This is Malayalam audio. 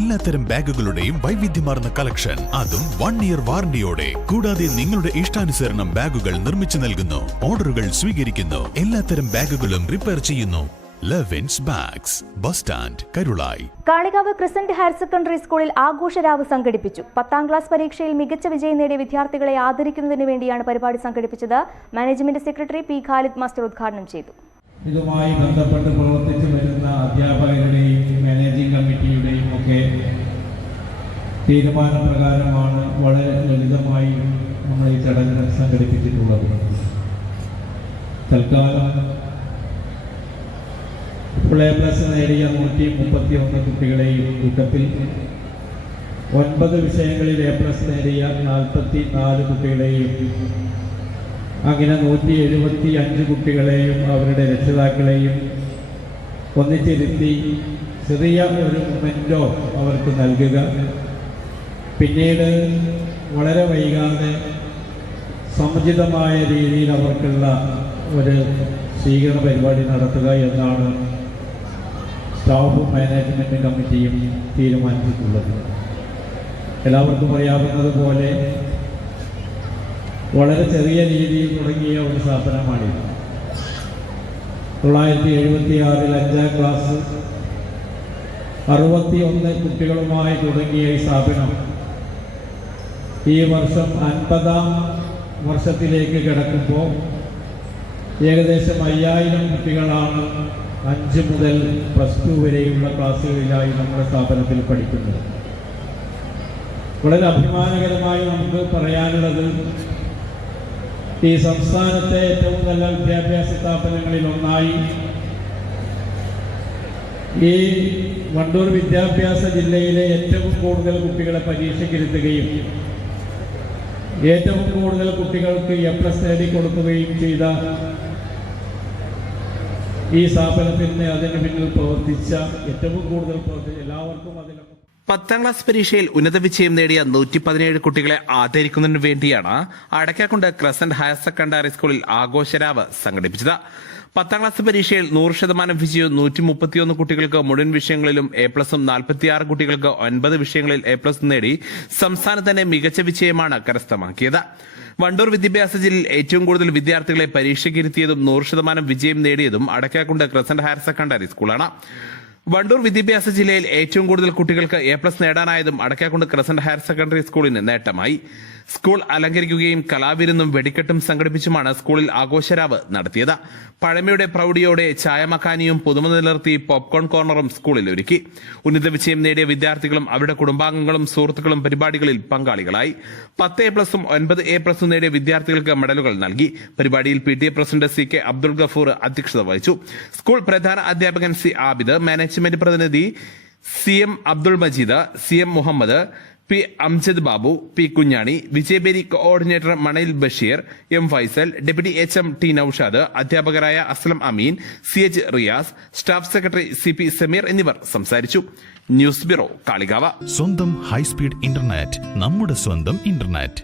എല്ലാത്തരം ബാഗുകളുടെയും വൈവിധ്യമാർന്ന കളക്ഷൻ, അതും 1 ഇയർ വാറണ്ടിയോടെ. കൂടാതെ നിങ്ങളുടെ ഇഷ്ടാനുസരണം ബാഗുകൾ നിർമ്മിച്ചു നൽകുന്നു. ഓർഡറുകൾ സ്വീകരിക്കുന്നു. എല്ലാത്തരം ബാഗുകളും റിപ്പയർ ചെയ്യുന്നു. Levins bags, bus stand, Karulayi. Kalikavu crescent higher secondary സ്കൂളിൽ ആഘോഷരാവ് സംഘടിപ്പിച്ചു. 10ാം ക്ലാസ് പരീക്ഷയിൽ മികച്ച വിജയം നേടിയ വിദ്യാർത്ഥികളെ ആദരിക്കുന്നതിന് വേണ്ടിയാണ് പരിപാടി സംഘടിപ്പിച്ചത്. Management secretary P Khalid master ഉദ്ഘാടനം ചെയ്തു. ഇതുമായി ബന്ധപ്പെട്ട് പ്രവർത്തിച്ചു വരുന്ന അധ്യാപകരുടെയും മാനേജിംഗ് കമ്മിറ്റിയുടെയും ഒക്കെ തീരുമാനപ്രകാരമാണ് വളരെ ലളിതമായി നമ്മൾ ഈ ചടങ്ങ് സംഘടിപ്പിച്ചിട്ടുള്ളത്. തൽക്കാലം A+ നേടിയ 131 കുട്ടികളെയും കൂട്ടത്തിൽ 9 വിഷയങ്ങളിൽ A+ നേടിയ 44 കുട്ടികളെയും അങ്ങനെ 175 കുട്ടികളെയും അവരുടെ രക്ഷിതാക്കളെയും ഒന്നിച്ചിരുത്തി ചെറിയ ഒരു മൊമെന്റോ അവർക്ക് നൽകുക. പിന്നീട് വളരെ വൈകാതെ സമുചിതമായ രീതിയിൽ അവർക്കുള്ള ഒരു സ്വീകരണ പരിപാടി നടത്തുക എന്നാണ് സ്റ്റാഫ് മാനേജ്മെന്റ് കമ്മിറ്റിയും തീരുമാനിച്ചിട്ടുള്ളത്. എല്ലാവർക്കും അറിയാവുന്നതുപോലെ വളരെ ചെറിയ രീതിയിൽ തുടങ്ങിയ ഒരു സ്ഥാപനമാണിത്. 1976 5ാം ക്ലാസ് 61 കുട്ടികളുമായി തുടങ്ങിയ ഈ സ്ഥാപനം ഈ വർഷം 50ാം വർഷത്തിലേക്ക് കിടക്കുമ്പോൾ ഏകദേശം 5000 കുട്ടികളാണ് 5 മുതൽ +2 വരെയുള്ള ക്ലാസ്സുകളിലായി നമ്മുടെ സ്ഥാപനത്തിൽ പഠിക്കുന്നത്. വളരെ അഭിമാനകരമായി നമുക്ക് പറയാനുള്ളത്, ഈ സംസ്ഥാനത്തെ ഏറ്റവും നല്ല വിദ്യാഭ്യാസ സ്ഥാപനങ്ങളിൽ ഒന്നായി ഈ വണ്ടൂർ വിദ്യാഭ്യാസ ജില്ലയിലെ ഏറ്റവും കൂടുതൽ കുട്ടികളെ പരീക്ഷയ്ക്കിരുത്തുകയും ഏറ്റവും കൂടുതൽ കുട്ടികൾക്ക് A+ നേടിക്കൊടുക്കുകയും ചെയ്ത ഈ സ്ഥാപനത്തിന് അതിന് പിന്നിൽ പ്രവർത്തിച്ച ഏറ്റവും കൂടുതൽ എല്ലാവർക്കും അതിലൊക്കെ 10ാം ക്ലാസ് പരീക്ഷയിൽ ഉന്നത വിജയം നേടിയ 117 കുട്ടികളെ ആദരിക്കുന്നതിന് വേണ്ടിയാണ് അടക്കാക്കുണ്ട് ക്രസന്റ് ഹയർ സെക്കൻഡറി സ്കൂളിൽ ആഘോഷരാവ് സംഘടിപ്പിച്ചത്. 10ാം ക്ലാസ് പരീക്ഷയിൽ 100% വിജയവും 131 കുട്ടികൾക്ക് മുഴുവൻ വിഷയങ്ങളിലും A+ഉം 46 കുട്ടികൾക്ക് 9 വിഷയങ്ങളിൽ A+ നേടി സംസ്ഥാനത്ത് തന്നെ മികച്ച വിജയമാണ് കരസ്ഥമാക്കിയത്. വണ്ടൂർ വിദ്യാഭ്യാസ ജില്ലയിൽ ഏറ്റവും കൂടുതൽ വിദ്യാർത്ഥികളെ പരീക്ഷയ്ക്കിരുത്തിയതും 100% വിജയം നേടിയതും അടക്കാക്കുണ്ട് ക്രസന്റ് ഹയർ സെക്കൻഡറി സ്കൂളാണ്. വണ്ടൂർ വിദ്യാഭ്യാസ ജില്ലയിൽ ഏറ്റവും കൂടുതൽ കുട്ടികൾക്ക് A+ നേടാനായതും അടക്കാക്കുണ്ട് ക്രസന്റ് ഹയർ സെക്കൻഡറി സ്കൂളിന് നേട്ടമായി. സ്കൂൾ അലങ്കരിക്കുകയും കലാവിരുന്നും വെടിക്കെട്ടും സംഘടിപ്പിച്ചുമാണ് സ്കൂളിൽ ആഘോഷരാവ് നടത്തിയത്. പഴമയുടെ പ്രൗഢിയോടെ ചായമക്കാനിയും പുതുമ നിലനിർത്തി പോപ്കോൺ കോർണറും സ്കൂളിൽ ഒരുക്കി. ഉന്നത വിജയം നേടിയ വിദ്യാർത്ഥികളും അവരുടെ കുടുംബാംഗങ്ങളും സുഹൃത്തുക്കളും പരിപാടികളിൽ പങ്കാളികളായി. 10 A+ഉം 9 A+ഉം നേടിയ വിദ്യാർത്ഥികൾക്ക് മെഡലുകൾ നൽകി. പരിപാടിയിൽ PTA president CK Abdul Gafoor അധ്യക്ഷത വഹിച്ചു. സ്കൂൾ പ്രധാന അധ്യാപകൻ C ആബിദ്, മാനേജ്മെന്റ് പ്രതിനിധി CM Abdul Majeed, CM Muhammad, P Amjad Babu, P Kunhani, Vijayabheri coordinator Manayil Basheer, M Faisal, deputy HM T Noushad, അധ്യാപകരായ Aslam Ameen, CH Riyas, staff secretary CP Sameer എന്നിവർ സംസാരിച്ചു. News bureau, Kalikavu. സ്വന്തം ഹൈസ്പീഡ് ഇന്റർനെറ്റ്, നമ്മുടെ സ്വന്തം ഇന്റർനെറ്റ്.